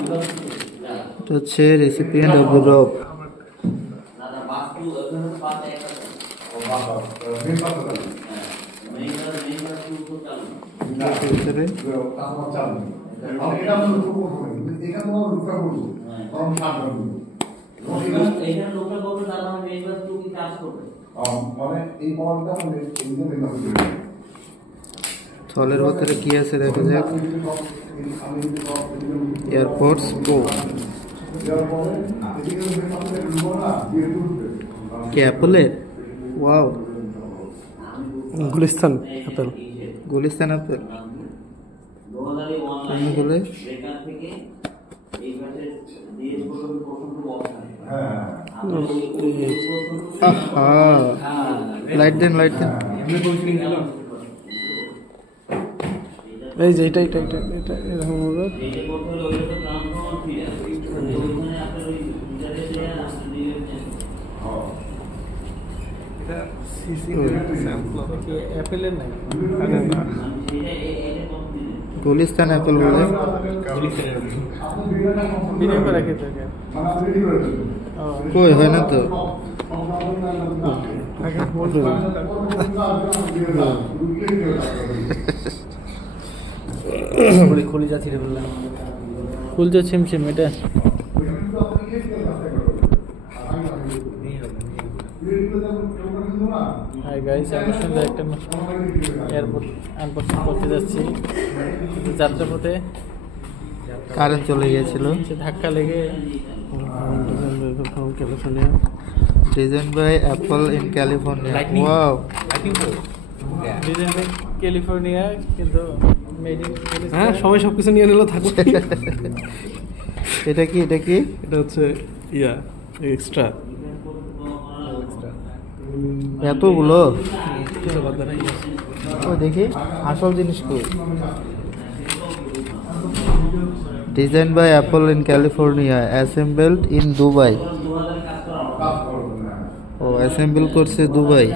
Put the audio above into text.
এটা হচ্ছে recipient of the রব। থলের ভিতরে কি আছে দেখা যাক। এয়ারপডস প্রো কি অ্যাপলের? Wow, Gulistan Apple. Gulistan Apple বলে লাইট দেন, লাইট দেন। এই যে এটা এটা এটা এটা এরকম হবে। গুলিস্তান অ্যাপেল বলে কই হয় না তো। খুলছে ছিমছিম এটা। হাই গাইস, আমরা সুন্দর একটা এয়ারপোর্ট আনবক্সিং করতে যাচ্ছি। যাত্রাপথে কারেন্ট চলে গিয়েছিল, ধাক্কা লেগে। California, design by Apple in California. Wow, design by California, কিন্তু মেড ইন। হ্যাঁ, সবাই সবকিছু নিয়ে নিল, থাকবে। এটা কি? এটা কি? এটা হচ্ছে এক্সট্রা। এতগুলো দেখি, আসল জিনিস কই? Design by Apple in California, assembled in Dubai. ও অ্যাসেম্বল করছে দুবাই।